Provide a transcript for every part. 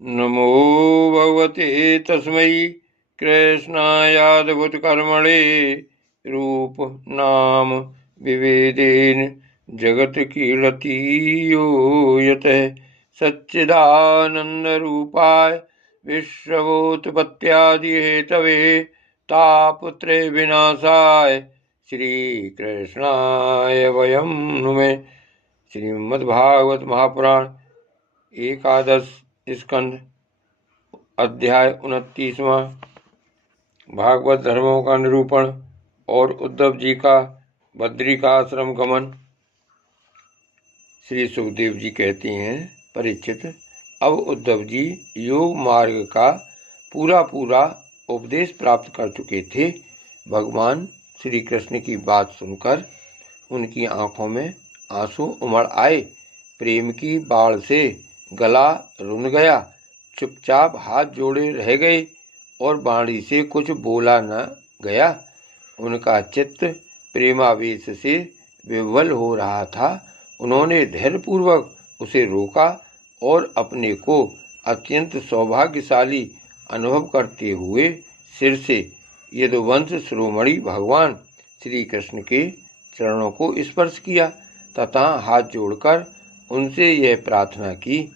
नमो भगवते तस्मै कृष्णायाद्भुतकर्मणे रूप नाम विभेदेन जगत कीलतीयो यतः सच्चिदानन्दरूपाय विश्वोत्पत्त्यादि हेतवे तापत्रय विनाशाय श्रीकृष्णाय वयं नुमः। श्रीमद्भागवत महापुराण एकादश स्कंध अध्याय 29वां। भागवत धर्मों का निरूपण और उद्धव जी का बद्री का आश्रम गमन। श्री सुखदेव जी कहते हैं, परीक्षित, अब उद्धव जी योग मार्ग का पूरा उपदेश प्राप्त कर चुके थे। भगवान श्री कृष्ण की बात सुनकर उनकी आंखों में आंसू उमड़ आए। प्रेम की बाढ़ से गला रुन गया। चुपचाप हाथ जोड़े रह गए और वाणी से कुछ बोला न गया। उनका चित्त प्रेमावेश से विह्वल हो रहा था। उन्होंने धैर्यपूर्वक उसे रोका और अपने को अत्यंत सौभाग्यशाली अनुभव करते हुए सिर से यदुवंश शिरोमणि भगवान श्री कृष्ण के चरणों को स्पर्श किया तथा हाथ जोड़कर उनसे यह प्रार्थना की।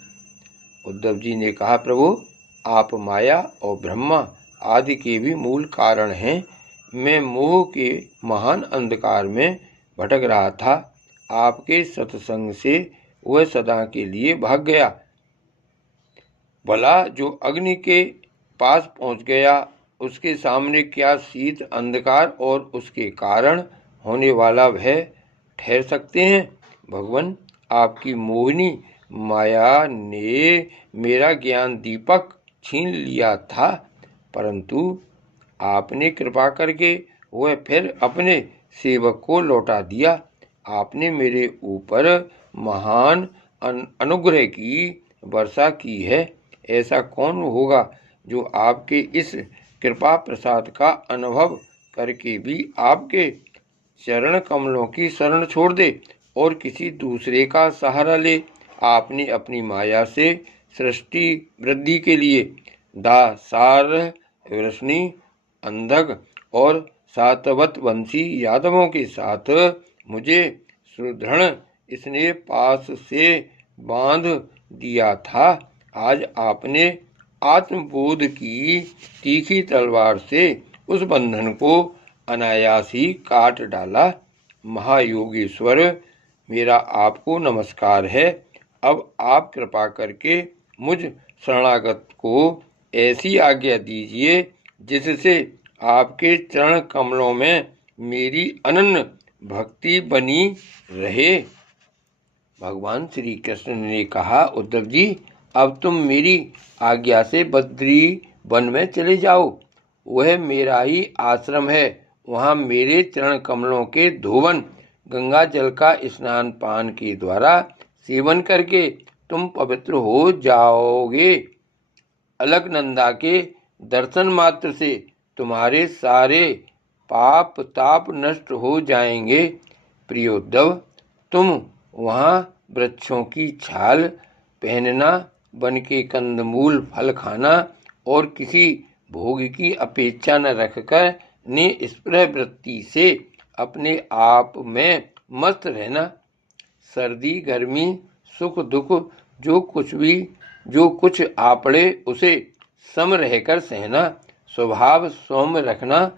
उद्धव जी ने कहा, प्रभु, आप माया और ब्रह्मा आदि के भी मूल कारण हैं। मैं मोह के महान अंधकार में भटक रहा था। आपके सत्संग से वह सदा के लिए भाग गया। भला जो अग्नि के पास पहुंच गया, उसके सामने क्या शीत अंधकार और उसके कारण होने वाला भय ठहर सकते हैं। भगवान, आपकी मोहिनी माया ने मेरा ज्ञान दीपक छीन लिया था, परंतु आपने कृपा करके वह फिर अपने सेवक को लौटा दिया। आपने मेरे ऊपर महान अनुग्रह की वर्षा की है। ऐसा कौन होगा जो आपके इस कृपा प्रसाद का अनुभव करके भी आपके चरण कमलों की शरण छोड़ दे और किसी दूसरे का सहारा ले। आपने अपनी माया से सृष्टि वृद्धि के लिए दासार, वृष्णि, अंधक और सातवत वंशी यादवों के साथ मुझे सुदृढ़ स्नेह पास से बांध दिया था। आज आपने आत्मबोध की तीखी तलवार से उस बंधन को अनायास ही काट डाला। महायोगेश्वर, मेरा आपको नमस्कार है। अब आप कृपा करके मुझ शरणागत को ऐसी आज्ञा दीजिए जिससे आपके चरण कमलों में मेरी अनन्य भक्ति बनी रहे। भगवान श्री कृष्ण ने कहा, उद्धव जी, अब तुम मेरी आज्ञा से बद्री वन में चले जाओ। वह मेरा ही आश्रम है। वहाँ मेरे चरण कमलों के धोवन गंगा जल का स्नान पान के द्वारा सेवन करके तुम पवित्र हो जाओगे। अलकनंदा के दर्शन मात्र से तुम्हारे सारे पाप ताप नष्ट हो जाएंगे। प्रियोद्धव, तुम वहाँ वृक्षों की छाल पहनना, वन के कंदमूल फल खाना और किसी भोग की अपेक्षा न रखकर निस्पृह वृत्ति से अपने आप में मस्त रहना। सर्दी गर्मी सुख दुख जो कुछ आपड़े उसे सम रहकर सहना। स्वभाव सौम्य रखना,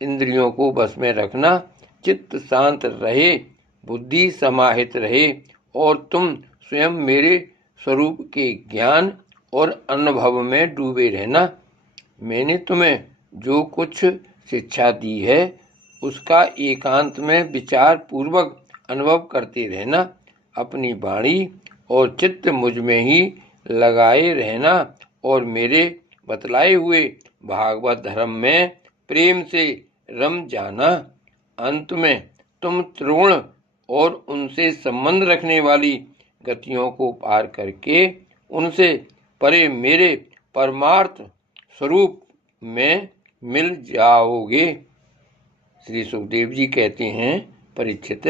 इंद्रियों को बस में रखना, चित्त शांत रहे, बुद्धि समाहित रहे और तुम स्वयं मेरे स्वरूप के ज्ञान और अनुभव में डूबे रहना। मैंने तुम्हें जो कुछ शिक्षा दी है उसका एकांत में विचार पूर्वक अनुभव करते रहना। अपनी वाणी और चित्त मुझ में ही लगाए रहना और मेरे बतलाए हुए भागवत धर्म में प्रेम से रम जाना। अंत में तुम त्रिगुण और उनसे संबंध रखने वाली गतियों को पार करके उनसे परे मेरे परमार्थ स्वरूप में मिल जाओगे। श्री सुखदेव जी कहते हैं, परीक्षित,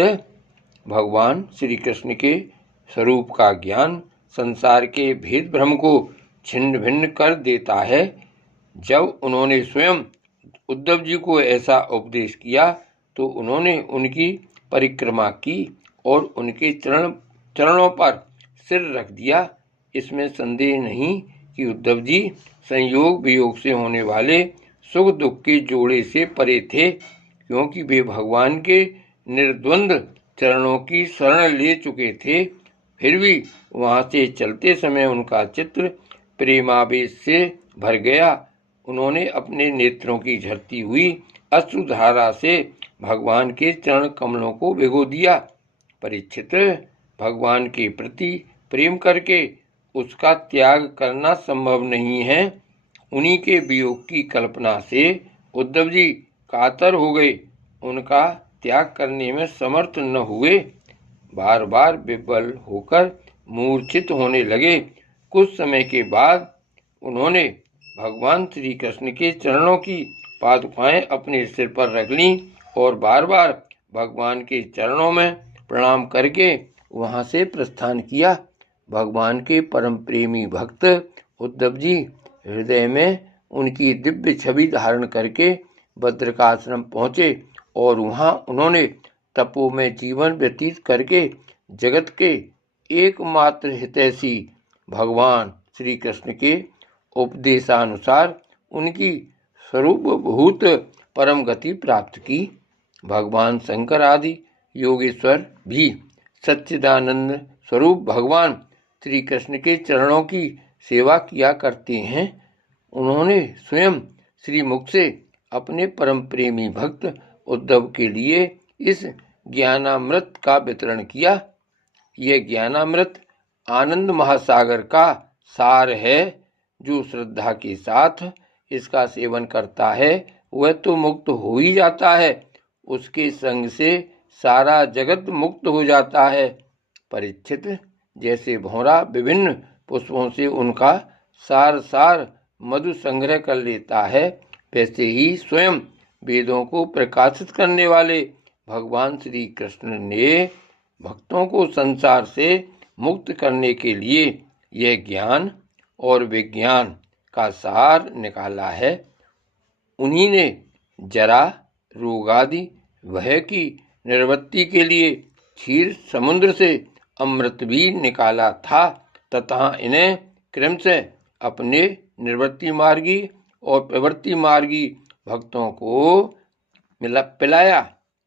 भगवान श्री कृष्ण के स्वरूप का ज्ञान संसार के भेद भ्रम को छिन्न भिन्न कर देता है। जब उन्होंने स्वयं उद्धव जी को ऐसा उपदेश किया तो उन्होंने उनकी परिक्रमा की और उनके चरणों पर सिर रख दिया। इसमें संदेह नहीं कि उद्धव जी संयोग वियोग से होने वाले सुख दुख के जोड़े से परे थे, क्योंकि वे भगवान के निर्द्वंद चरणों की शरण ले चुके थे। फिर भी वहां से चलते समय उनका चित्र प्रेमावेश से भर गया। उन्होंने अपने नेत्रों की झरती हुई अश्रुधारा से भगवान के चरण कमलों को भिगो दिया। परीक्षित, भगवान के प्रति प्रेम करके उसका त्याग करना संभव नहीं है। उन्हीं के वियोग की कल्पना से उद्धव जी कातर हो गए, उनका त्याग करने में समर्थ न हुए, बार बार विफल होकर मूर्छित होने लगे। कुछ समय के बाद उन्होंने भगवान श्री कृष्ण के चरणों की पादुकाएं अपने सिर पर रख लीं और बार बार भगवान के चरणों में प्रणाम करके वहां से प्रस्थान किया। भगवान के परम प्रेमी भक्त उद्धव जी हृदय में उनकी दिव्य छवि धारण करके बद्रिकाश्रम पहुँचे और वहाँ उन्होंने तपो में जीवन व्यतीत करके जगत के एकमात्र हितैषी भगवान श्री कृष्ण के उपदेशानुसार उनकी स्वरूपभूत परम गति प्राप्त की। भगवान शंकर आदि योगेश्वर भी सच्चिदानंद स्वरूप भगवान श्री कृष्ण के चरणों की सेवा किया करते हैं। उन्होंने स्वयं श्रीमुख से अपने परम प्रेमी भक्त उद्धव के लिए इस ज्ञानामृत का वितरण किया। यह ज्ञानामृत आनंद महासागर का सार है। जो श्रद्धा के साथ इसका सेवन करता है वह तो मुक्त हो ही जाता है, उसके संग से सारा जगत मुक्त हो जाता है। परीक्षित, जैसे भौरा विभिन्न पुष्पों से उनका सार मधु संग्रह कर लेता है, वैसे ही स्वयं वेदों को प्रकाशित करने वाले भगवान श्री कृष्ण ने भक्तों को संसार से मुक्त करने के लिए यह ज्ञान और विज्ञान का सार निकाला है। उन्हीं ने जरा रोग आदि भय की निवृत्ति के लिए क्षीर समुद्र से अमृत भी निकाला था तथा इन्हें क्रमशः अपने निवृत्ति मार्गी और प्रवृत्ति मार्गी भक्तों को पिलाया।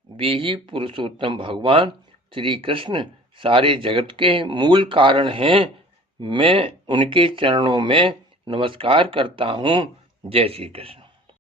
वे ही पुरुषोत्तम भगवान श्री कृष्ण सारे जगत के मूल कारण हैं। मैं उनके चरणों में नमस्कार करता हूँ। जय श्री कृष्ण।